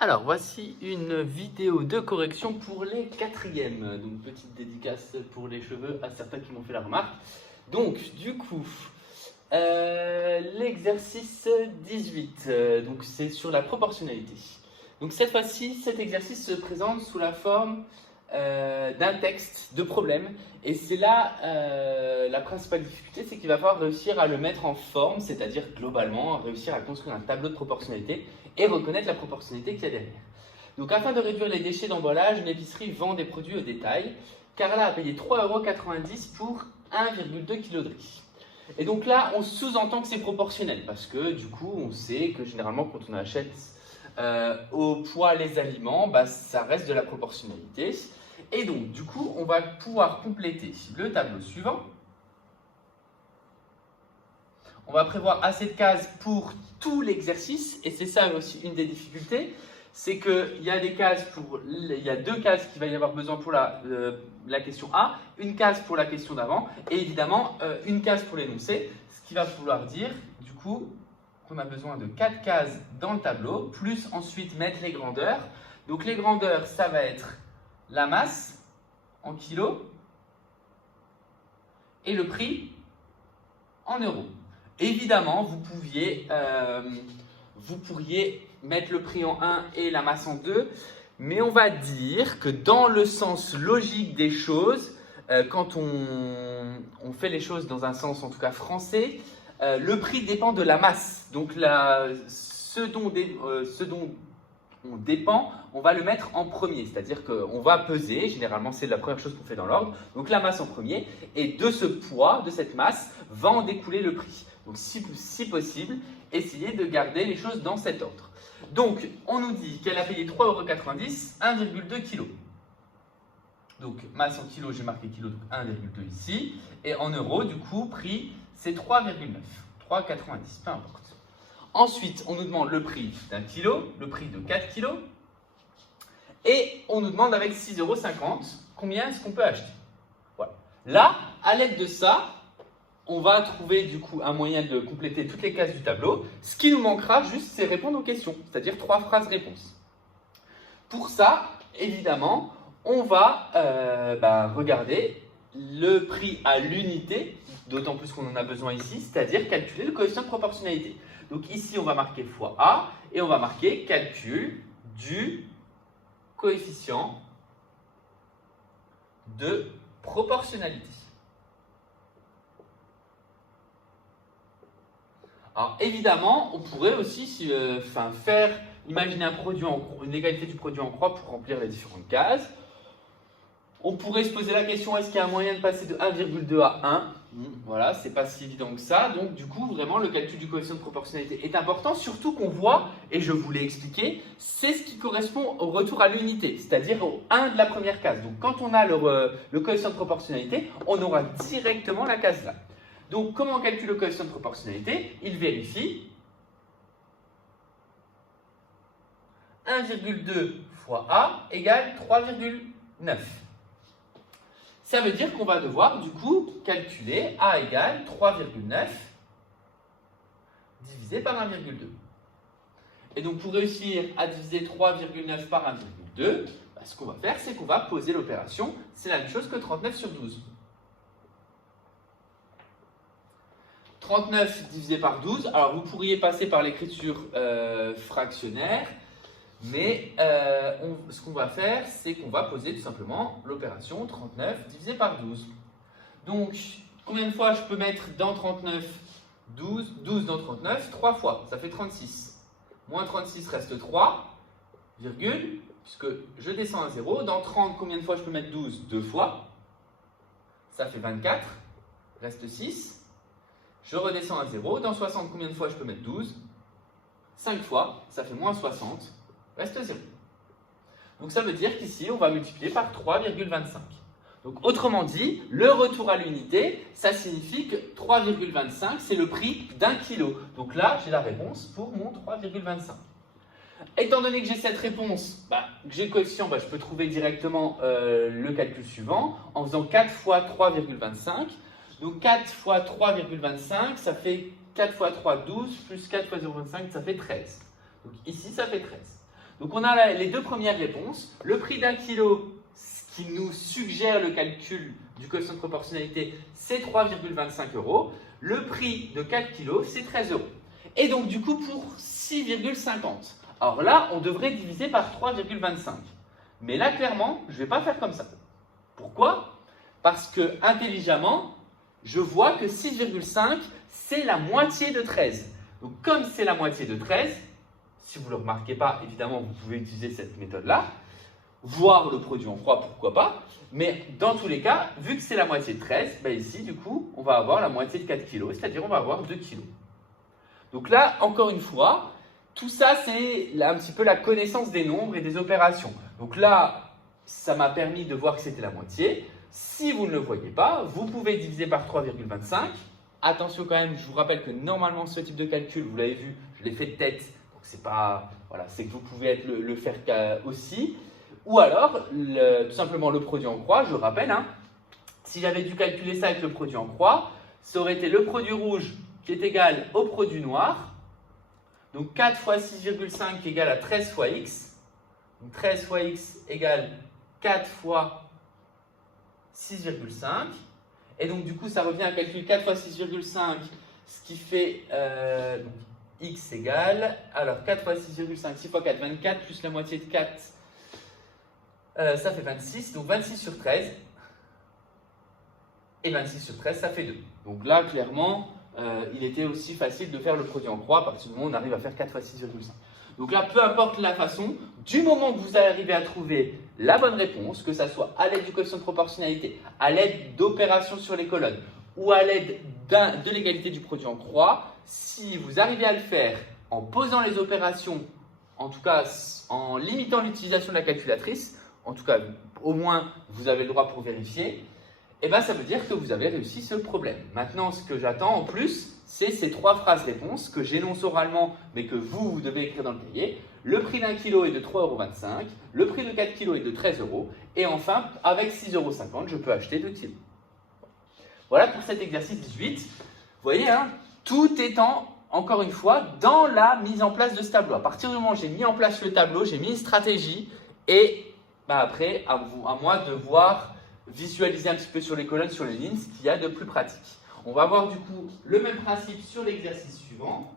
Alors, voici une vidéo de correction pour les quatrièmes. Donc, petite dédicace pour les cheveux à certains qui m'ont fait la remarque. Donc, du coup, l'exercice 18, donc c'est sur la proportionnalité. Donc, cette fois-ci, cet exercice se présente sous la forme d'un texte de problème. Et c'est là la principale difficulté, c'est qu'il va falloir réussir à le mettre en forme, c'est-à-dire globalement réussir à construire un tableau de proportionnalité et reconnaître la proportionnalité qu'il y a derrière. Donc afin de réduire les déchets d'emballage, l'épicerie vend des produits au détail. Carla a payé 3,90 € pour 1,2 kg de riz. Et donc là, on sous-entend que c'est proportionnel parce que du coup, on sait que généralement quand on achète au poids les aliments, ça reste de la proportionnalité. Et donc, du coup, on va pouvoir compléter le tableau suivant. On va prévoir assez de cases pour tout l'exercice, et c'est ça aussi une des difficultés, c'est qu'il y a des cases il y a deux cases qu'il va y avoir besoin pour la question A, une case pour la question d'avant, et évidemment une case pour l'énoncé, ce qui va vouloir dire, du coup, qu'on a besoin de 4 cases dans le tableau, plus ensuite mettre les grandeurs. Donc les grandeurs, ça va être la masse en kilos et le prix en euros. Évidemment, vous pourriez mettre le prix en 1 et la masse en 2, mais on va dire que dans le sens logique des choses, quand on fait les choses dans un sens en tout cas français, le prix dépend de la masse. Donc ce dont on dépend, on va le mettre en premier, c'est-à-dire qu'on va peser, généralement c'est la première chose qu'on fait dans l'ordre, donc la masse en premier, et de ce poids, de cette masse, va en découler le prix. Donc si possible, essayez de garder les choses dans cet ordre. Donc on nous dit qu'elle a payé 3,90 €, 1,2 kg. Donc masse en kilos, j'ai marqué kilo, donc 1,2 ici, et en euros, du coup, prix, c'est 3,9, 3,90, peu importe. Ensuite, on nous demande le prix d'un kilo, le prix de 4 kilos, et on nous demande avec 6,50 € combien est-ce qu'on peut acheter. Voilà. Là, à l'aide de ça, on va trouver du coup un moyen de compléter toutes les cases du tableau. Ce qui nous manquera juste, c'est répondre aux questions, c'est-à-dire 3 phrases-réponses. Pour ça, évidemment, on va regarder le prix à l'unité, d'autant plus qu'on en a besoin ici, c'est-à-dire calculer le coefficient de proportionnalité. Donc ici, on va marquer fois A et on va marquer calcul du coefficient de proportionnalité. Alors évidemment, on pourrait aussi imaginer une égalité du produit en croix pour remplir les différentes cases. On pourrait se poser la question, est-ce qu'il y a un moyen de passer de 1,2 à 1 ? Voilà, c'est pas si évident que ça. Donc du coup, vraiment, le calcul du coefficient de proportionnalité est important, surtout qu'on voit, et je vous l'ai expliqué, c'est ce qui correspond au retour à l'unité, c'est-à-dire au 1 de la première case. Donc quand on a le coefficient de proportionnalité, on aura directement la case là. Donc comment on calcule le coefficient de proportionnalité ? Il vérifie 1,2 fois A égale 3,9. Ça veut dire qu'on va devoir du coup calculer A égale 3,9 divisé par 1,2. Et donc pour réussir à diviser 3,9 par 1,2, ce qu'on va faire, c'est qu'on va poser l'opération. C'est la même chose que 39 sur 12. 39 divisé par 12, alors vous pourriez passer par l'écriture fractionnaire, mais ce qu'on va faire, c'est qu'on va poser tout simplement l'opération 39 divisé par 12. Donc, combien de fois je peux mettre dans 39 12, 12 dans 39, 3 fois, ça fait 36. Moins 36 reste 3, virgule, puisque je descends à 0. Dans 30, combien de fois je peux mettre 12 ? 2 fois, ça fait 24, reste 6. Je redescends à 0. Dans 60, combien de fois je peux mettre 12 ? 5 fois, ça fait moins 60, reste 0. Donc ça veut dire qu'ici, on va multiplier par 3,25. Donc autrement dit, le retour à l'unité, ça signifie que 3,25, c'est le prix d'un kilo. Donc là, j'ai la réponse pour mon 3,25. Étant donné que j'ai cette réponse, que j'ai le coefficient, je peux trouver directement le calcul suivant en faisant 4 fois 3,25. Donc 4 fois 3,25, ça fait 4 fois 3, 12, plus 4 fois 0,25, ça fait 13. Donc ici, ça fait 13. Donc on a les deux premières réponses. Le prix d'un kilo, ce qui nous suggère le calcul du quotient de proportionnalité, c'est 3,25 €. Le prix de 4 kg, c'est 13 €. Et donc du coup pour 6,50. Alors là, on devrait diviser par 3,25. Mais là, clairement, je ne vais pas faire comme ça. Pourquoi? Parce que intelligemment, je vois que 6,5, c'est la moitié de 13. Donc comme c'est la moitié de 13, si vous ne le remarquez pas, évidemment, vous pouvez utiliser cette méthode-là. Voir le produit en froid, pourquoi pas. Mais dans tous les cas, vu que c'est la moitié de 13, ben ici, du coup, on va avoir la moitié de 4 kg, c'est-à-dire on va avoir 2 kg. Donc là, encore une fois, tout ça, c'est un petit peu la connaissance des nombres et des opérations. Donc là, ça m'a permis de voir que c'était la moitié. Si vous ne le voyez pas, vous pouvez diviser par 3,25. Attention quand même, je vous rappelle que normalement, ce type de calcul, vous l'avez vu, je l'ai fait de tête. Donc c'est pas, voilà, c'est que vous pouvez le faire aussi. Ou alors, tout simplement le produit en croix, je rappelle, hein, si j'avais dû calculer ça avec le produit en croix, ça aurait été le produit rouge qui est égal au produit noir. Donc 4 fois 6,5 égale à 13 fois x. Donc 13 fois x égale 4 fois 6,5. Et donc du coup, ça revient à calculer 4 fois 6,5, ce qui fait donc, x égale, alors 4 fois 6,5, 6 fois 4, 24, plus la moitié de 4, ça fait 26. Donc 26 sur 13. Et 26 sur 13, ça fait 2. Donc là, clairement, il était aussi facile de faire le produit en croix parce que on arrive à faire 4 fois 6,5. Donc là, peu importe la façon, du moment que vous arrivez à trouver la bonne réponse, que ça soit à l'aide du quotient de proportionnalité, à l'aide d'opérations sur les colonnes ou à l'aide de l'égalité du produit en croix, si vous arrivez à le faire en posant les opérations, en tout cas en limitant l'utilisation de la calculatrice, en tout cas au moins vous avez le droit pour vérifier, et bien ça veut dire que vous avez réussi ce problème. Maintenant, ce que j'attends en plus, c'est ces 3 phrases-réponses que j'énonce oralement, mais que vous devez écrire dans le cahier. Le prix d'un kilo est de 3,25 €, le prix de 4 kg est de 13 €, et enfin, avec 6,50 €, je peux acheter 2 kg. Voilà pour cet exercice 18. Vous voyez, hein, tout étant, encore une fois, dans la mise en place de ce tableau. À partir du moment où j'ai mis en place le tableau, j'ai mis une stratégie, et après, à moi de voir, visualiser un petit peu sur les colonnes, sur les lignes, ce qu'il y a de plus pratique. On va voir du coup le même principe sur l'exercice suivant.